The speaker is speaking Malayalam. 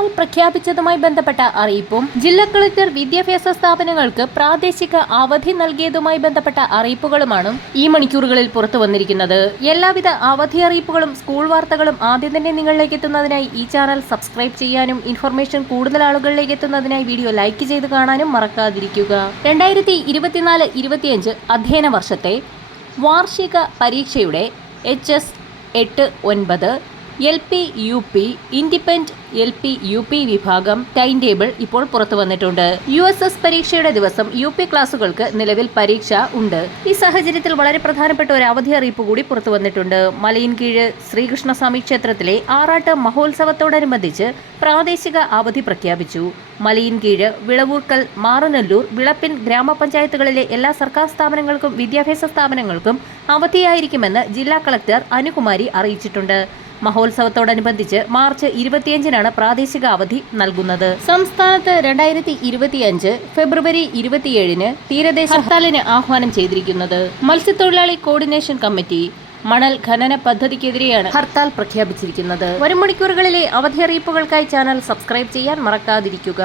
ഹർത്താൽ പ്രഖ്യാപിച്ചതുമായി ബന്ധപ്പെട്ട അറിയിപ്പും ജില്ലാ കളക്ടർ വിദ്യാഭ്യാസ സ്ഥാപനങ്ങൾക്ക് പ്രാദേശിക അവധി നൽകിയതുമായി ബന്ധപ്പെട്ട അറിയിപ്പുകളുമാണ് ഈ മണിക്കൂറുകളിൽ പുറത്തു വന്നിരിക്കുന്നത്. എല്ലാവിധ അവധി അറിയിപ്പുകളും സ്കൂൾ വാർത്തകളും ആദ്യം തന്നെ നിങ്ങളിലേക്ക് എത്തുന്നതിനായി ഈ ചാനൽ സബ്സ്ക്രൈബ് ചെയ്യാനും ഇൻഫർമേഷൻ കൂടുതൽ ആളുകളിലേക്ക് എത്തുന്നതിനായി വീഡിയോ ലൈക്ക് ചെയ്ത് കാണാനും മറക്കാതിരിക്കുക. 2024-25 അധ്യയന വർഷത്തെ വാർഷിക പരീക്ഷയുടെ HS-8-9 LP UP independent LP UP വിഭാഗം ടൈം ടേബിൾ ഇപ്പോൾ പുറത്തു വന്നിട്ടുണ്ട്. USS പരീക്ഷയുടെ ദിവസം UP ക്ലാസുകൾക്ക് നിലവിൽ പരീക്ഷ ഉണ്ട്. ഈ സാഹചര്യത്തിൽ വളരെ പ്രധാനപ്പെട്ട ഒരു അവധി അറിയിപ്പ് കൂടി പുറത്തു വന്നിട്ടുണ്ട്. മലയിൻകീഴ് ശ്രീകൃഷ്ണസ്വാമി ക്ഷേത്രത്തിലെ ആറാട്ട് മഹോത്സവത്തോടനുബന്ധിച്ച് പ്രാദേശിക അവധി പ്രഖ്യാപിച്ചു. മലയിൻകീഴ്, വിളവൂർക്കൽ, മാറനല്ലൂർ, വിളപ്പിൻ ഗ്രാമപഞ്ചായത്തുകളിലെ എല്ലാ സർക്കാർ സ്ഥാപനങ്ങൾക്കും വിദ്യാഭ്യാസ സ്ഥാപനങ്ങൾക്കും അവധിയായിരിക്കുമെന്ന് ജില്ലാ കളക്ടർ അനുകുമാരി അറിയിച്ചിട്ടുണ്ട്. മഹോത്സവത്തോടനുബന്ധിച്ച് മാർച്ച് 25-നാണ് പ്രാദേശിക അവധി നൽകുന്നത്. സംസ്ഥാനത്ത് 2025 ഫെബ്രുവരി 27-ന് തീരദേശ ഹർത്താലിന് ആഹ്വാനം ചെയ്തിരിക്കുന്നത്. മത്സ്യത്തൊഴിലാളി കോർഡിനേഷൻ കമ്മിറ്റി മണൽ ഖനന പദ്ധതിക്കെതിരെയാണ് ഹർത്താൽ പ്രഖ്യാപിച്ചിരിക്കുന്നത്. വരും മണിക്കൂറുകളിലെ അവധി അറിയിപ്പുകൾക്കായി ചാനൽ സബ്സ്ക്രൈബ് ചെയ്യാൻ മറക്കാതിരിക്കുക.